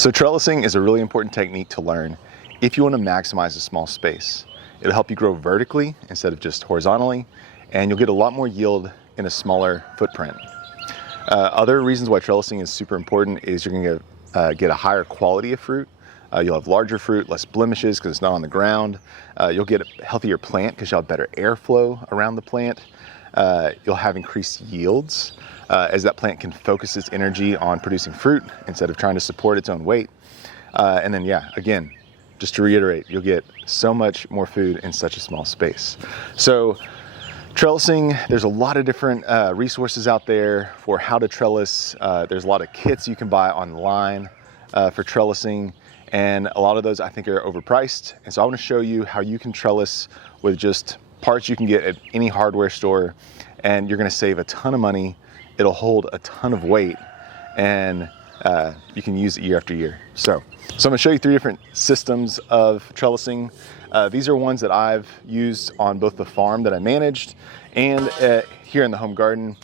So trellising is a really important technique to learn if you want to maximize a small space. It'll help you grow vertically instead of just horizontally, and you'll get a lot more yield in a smaller footprint. Other reasons why trellising is super important is you're going to get a higher quality of fruit. You'll have larger fruit, less blemishes because it's not on the ground. You'll get a healthier plant because you'll have better airflow around the plant. You'll have increased yields as that plant can focus its energy on producing fruit instead of trying to support its own weight. And then, yeah, again, just to reiterate, you'll get so much more food in such a small space. So trellising, there's a lot of different resources out there for how to trellis. There's a lot of kits you can buy online for trellising, and a lot of those I think are overpriced. And so I want to show you how you can trellis with just parts you can get at any hardware store, and you're going to save a ton of money. It'll hold a ton of weight, and you can use it year after year. So I'm going to show you 3 different systems of trellising. These are ones that I've used on both the farm that I managed and here in the home garden.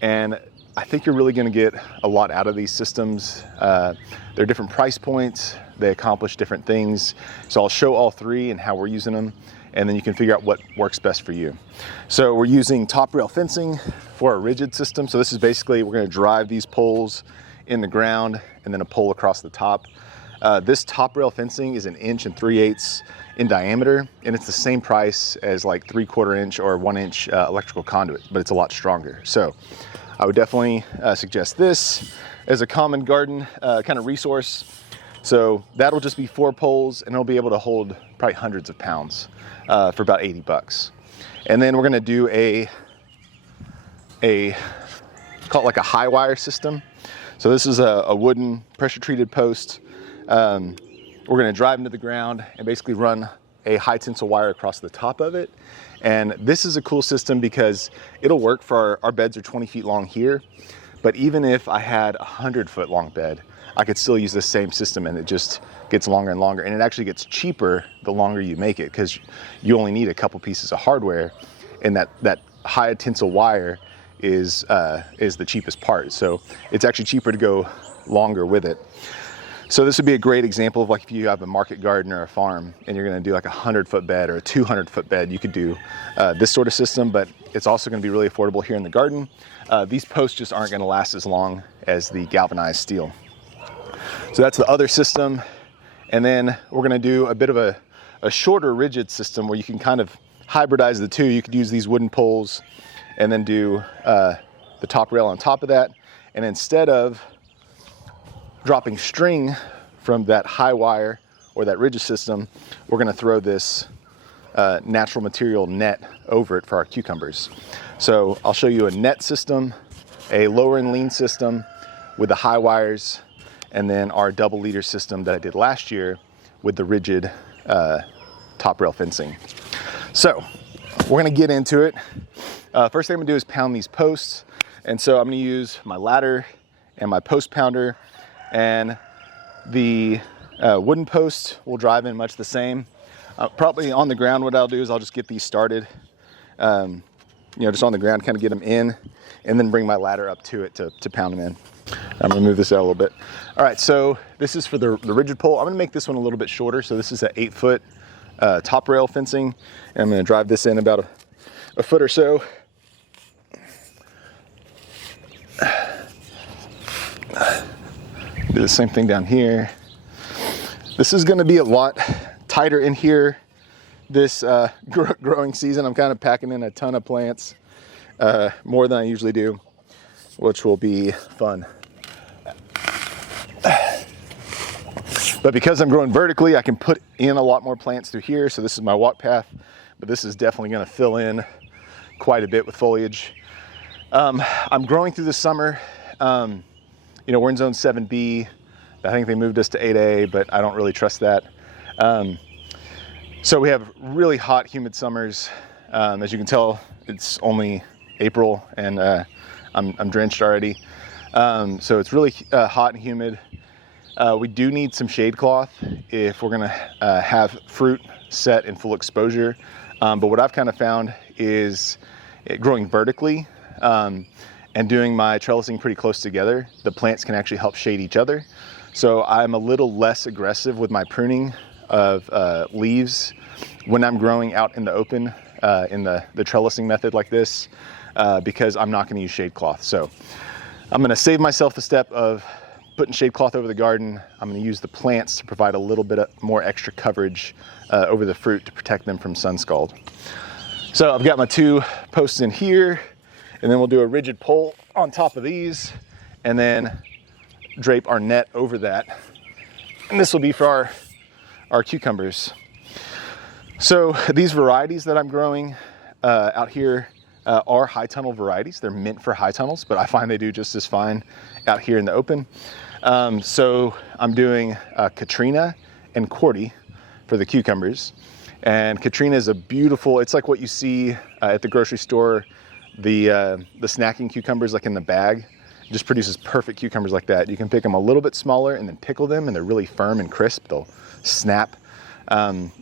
And I think you're really going to get a lot out of these systems. They're different price points. They accomplish different things. So I'll show all 3 and how we're using them, and then you can figure out what works best for you. So we're using top rail fencing for a rigid system. So this is basically, we're going to drive these poles in the ground and then a pole across the top. This top rail fencing is 1 3/8 inches in diameter, and it's the same price as like 3/4 inch or 1 inch electrical conduit, but it's a lot stronger. So I would definitely suggest this as a common garden kind of resource. So that'll just be 4 poles, and it'll be able to hold probably hundreds of pounds for about $80. And then we're going to do a call it like a high wire system. So this is a wooden pressure treated post. We're going to drive into the ground and basically run a high tensile wire across the top of it. And this is a cool system because it'll work for our beds are 20 feet long here. But even if I had a 100-foot long bed, I could still use the same system, and it just gets longer and longer. And it actually gets cheaper the longer you make it, because you only need a couple pieces of hardware, and that high tensile wire is the cheapest part. So it's actually cheaper to go longer with it. So this would be a great example of like if you have a market garden or a farm and you're going to do like a 100-foot bed or a 200-foot bed, you could do this sort of system, but it's also going to be really affordable here in the garden. These posts just aren't going to last as long as the galvanized steel. So that's the other system. And then we're going to do a bit of a shorter rigid system where you can kind of hybridize the 2. You could use these wooden poles and then do the top rail on top of that. And instead of dropping string from that high wire or that rigid system, we're going to throw this natural material net over it for our cucumbers. So I'll show you a net system, a lower and lean system with the high wires, and then our double leader system that I did last year with the rigid top rail fencing. So we're going to get into it. First thing I'm going to do is pound these posts. And so I'm going to use my ladder and my post pounder. And the wooden post will drive in much the same. Probably on the ground, what I'll do is I'll just get these started, just on the ground, kind of get them in, and then bring my ladder up to it to pound them in. I'm going to move this out a little bit. All right, so this is for the rigid pole. I'm going to make this one a little bit shorter. So this is an 8-foot top rail fencing, and I'm going to drive this in about a foot or so. Do the same thing down here. This is going to be a lot tighter in here this growing season. I'm kind of packing in a ton of plants, more than I usually do, which will be fun. But because I'm growing vertically, I can put in a lot more plants through here. So this is my walk path, but this is definitely going to fill in quite a bit with foliage. I'm growing through the summer. We're in zone 7B. I think they moved us to 8A, but I don't really trust that. So we have really hot, humid summers. As you can tell, it's only April, and I'm drenched already. So it's really hot and humid. We do need some shade cloth if we're gonna have fruit set in full exposure. But what I've kind of found is growing vertically and doing my trellising pretty close together, the plants can actually help shade each other. So I'm a little less aggressive with my pruning of leaves when I'm growing out in the open in the trellising method like this, because I'm not going to use shade cloth. So I'm going to save myself the step of putting shade cloth over the garden. I'm going to use the plants to provide a little bit more extra coverage over the fruit to protect them from sun scald. So I've got my 2 posts in here, and then we'll do a rigid pole on top of these and then drape our net over that. And this will be for our cucumbers. So these varieties that I'm growing out here are high tunnel varieties. They're meant for high tunnels, but I find they do just as fine out here in the open. So I'm doing Katrina and Cordy for the cucumbers. And Katrina is a beautiful, it's like what you see at the grocery store, the snacking cucumbers like in the bag. It just produces perfect cucumbers like that. You can pick them a little bit smaller and then pickle them, and they're really firm and crisp. They'll snap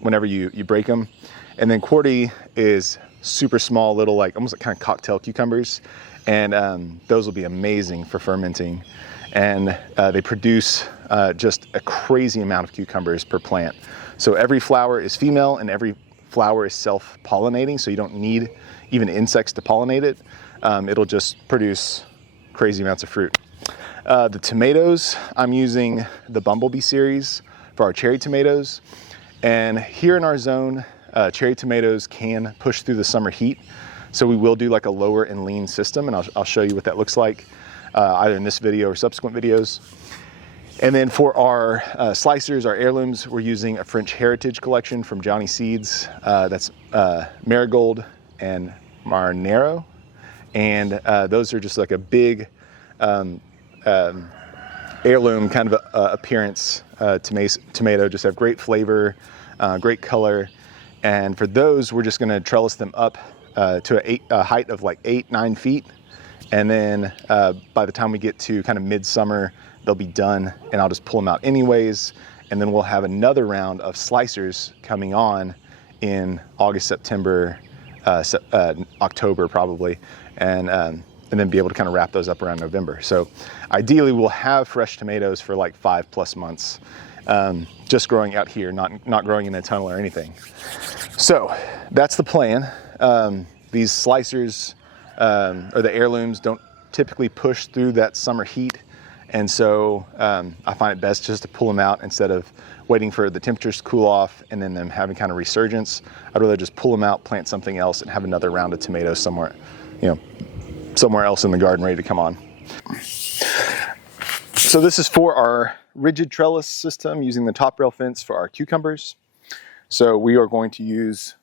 whenever you break them. And then Cordy is super small, little, like almost like kind of cocktail cucumbers, and those will be amazing for fermenting. And they produce just a crazy amount of cucumbers per plant. So every flower is female and every flower is self-pollinating, so you don't need even insects to pollinate it. It'll just produce crazy amounts of fruit. The tomatoes, I'm using the Bumblebee series for our cherry tomatoes. And here in our zone, cherry tomatoes can push through the summer heat. So we will do like a lower and lean system, and I'll show you what that looks like either in this video or subsequent videos. And then for our slicers, our heirlooms, we're using a French Heritage collection from Johnny Seeds. That's Marigold and Marnero. And those are just like a big heirloom kind of appearance tomato, just have great flavor, great color. And for those, we're just gonna trellis them up to a height of like 8-9 feet. And then by the time we get to kind of midsummer, they'll be done, and I'll just pull them out anyways. And then we'll have another round of slicers coming on in August, September, October probably, and then be able to kind of wrap those up around November. So ideally we'll have fresh tomatoes for like 5+ months, just growing out here, not growing in a tunnel or anything. So that's the plan. These slicers or the heirlooms don't typically push through that summer heat. And so I find it best just to pull them out instead of waiting for the temperatures to cool off and then them having kind of resurgence. I'd rather just pull them out, plant something else, and have another round of tomatoes somewhere, somewhere else in the garden ready to come on. So this is for our rigid trellis system using the top rail fence for our cucumbers. So we are going to use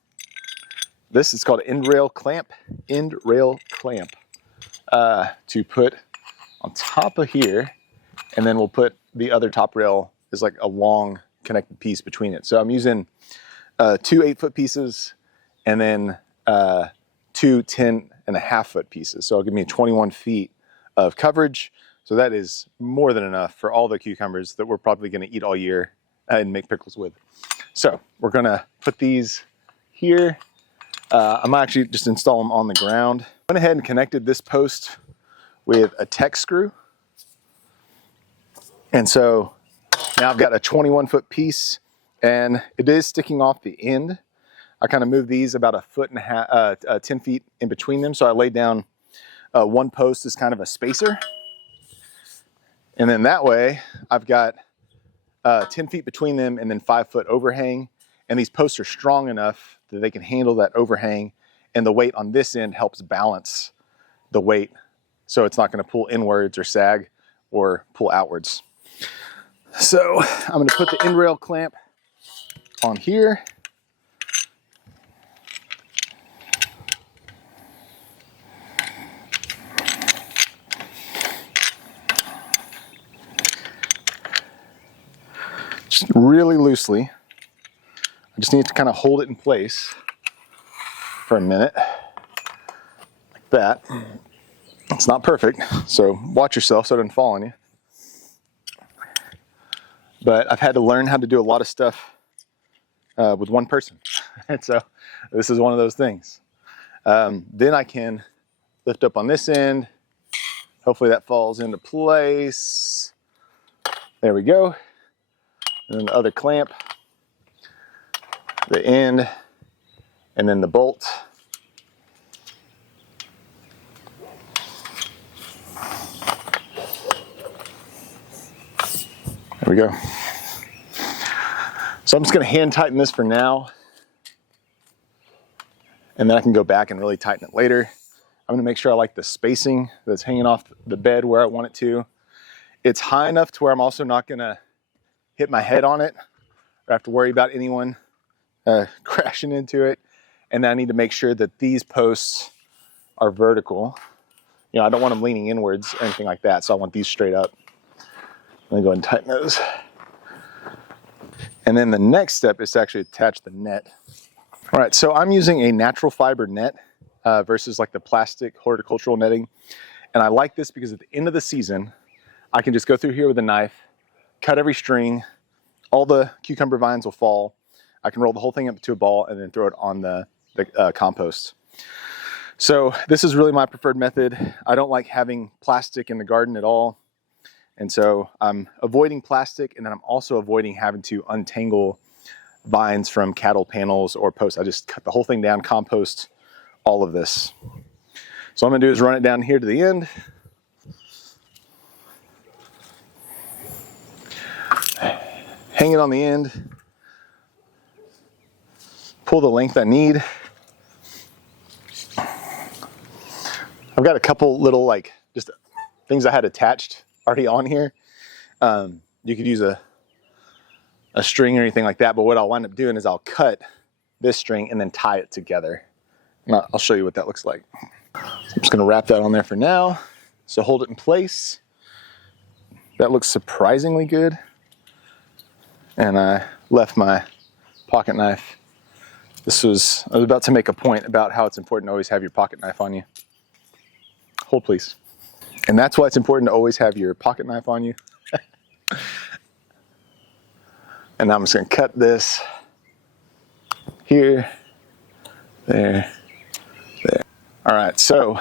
this. It's called end rail clamp, to put on top of here, and then we'll put the other top rail is like a long connected piece between it. So I'm using 2 8-foot pieces and then 2 10.5-foot pieces. So it'll give me 21 feet of coverage. So that is more than enough for all the cucumbers that we're probably going to eat all year and make pickles with. So we're going to put these here. I'm actually just install them on the ground. I went ahead and connected this post with a Tech screw. And so now I've got a 21-foot piece, and it is sticking off the end. I kind of moved these about 1.5 feet, 10 feet in between them. So I laid down one post as kind of a spacer. And then that way I've got 10 feet between them and then 5-foot overhang. And these posts are strong enough that they can handle that overhang. And the weight on this end helps balance the weight, so it's not going to pull inwards or sag or pull outwards. So I'm going to put the end rail clamp on here. Just really loosely. I just need to kind of hold it in place for a minute, like that. It's not perfect, so watch yourself so it doesn't fall on you. But I've had to learn how to do a lot of stuff with one person. And so this is one of those things. Then I can lift up on this end. Hopefully that falls into place. There we go. And then the other clamp, the end, and then the bolt. There we go. So I'm just going to hand tighten this for now, and then I can go back and really tighten it later. I'm going to make sure I like the spacing that's hanging off the bed where I want it to. It's high enough to where I'm also not going to hit my head on it or have to worry about anyone crashing into it. And then I need to make sure that these posts are vertical. You know, I don't want them leaning inwards or anything like that, so I want these straight up. Let me go ahead and tighten those. And then the next step is to actually attach the net. All right, so I'm using a natural fiber net versus like the plastic horticultural netting. And I like this because at the end of the season, I can just go through here with a knife, cut every string, all the cucumber vines will fall. I can roll the whole thing up to a ball and then throw it on the compost. So this is really my preferred method. I don't like having plastic in the garden at all. And so I'm avoiding plastic, and then I'm also avoiding having to untangle vines from cattle panels or posts. I just cut the whole thing down, compost all of this. So what I'm gonna do is run it down here to the end. Hang it on the end. Pull the length I need. I've got a couple little like just things I had attached already on here. You could use a string or anything like that, but what I'll wind up doing is I'll cut this string and then tie it together. And I'll show you what that looks like. So I'm just gonna wrap that on there for now. So hold it in place. That looks surprisingly good. And I left my pocket knife. I was about to make a point about how it's important to always have your pocket knife on you. Hold please. And that's why it's important to always have your pocket knife on you. And I'm just gonna cut this here, there, there. All right, so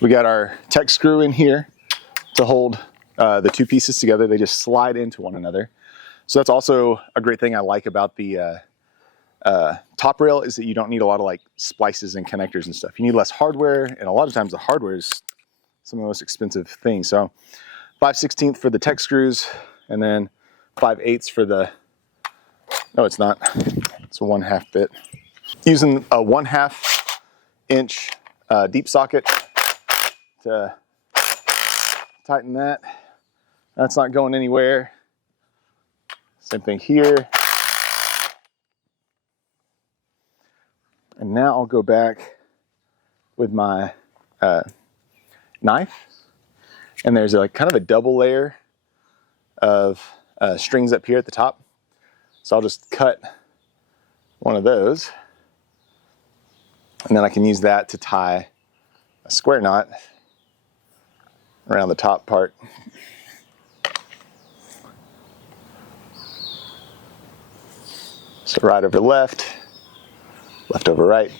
we got our tech screw in here to hold the two pieces together. They just slide into one another. So that's also a great thing I like about the top rail is that you don't need a lot of like splices and connectors and stuff. You need less hardware, and a lot of times the hardware is some of the most expensive things. So 5/16 for the tech screws, and then 5/8 for the, no it's not, it's a 1/2 bit. Using a 1/2 inch deep socket to tighten that. That's not going anywhere. Same thing here. And now I'll go back with my knife, and there's like kind of a double layer of strings up here at the top. So I'll just cut one of those, and then I can use that to tie a square knot around the top part. So right over left, left over right.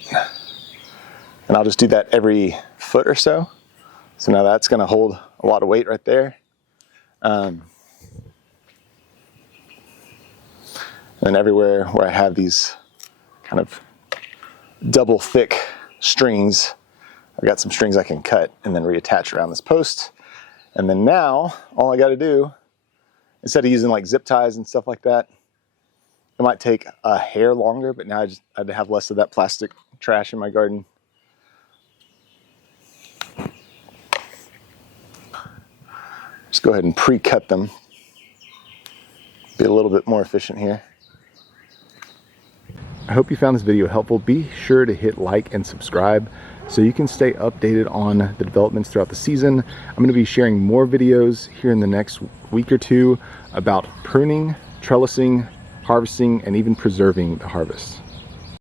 And I'll just do that every foot or so. So now that's gonna hold a lot of weight right there. And everywhere where I have these kind of double thick strings, I've got some strings I can cut and then reattach around this post. And then now, all I gotta do, instead of using like zip ties and stuff like that, it might take a hair longer, but now I'd have less of that plastic trash in my garden. Just go ahead and pre-cut them. Be a little bit more efficient here. I hope you found this video helpful. Be sure to hit like and subscribe so you can stay updated on the developments throughout the season. I'm going to be sharing more videos here in the next week or two about pruning, trellising, harvesting, and even preserving the harvest.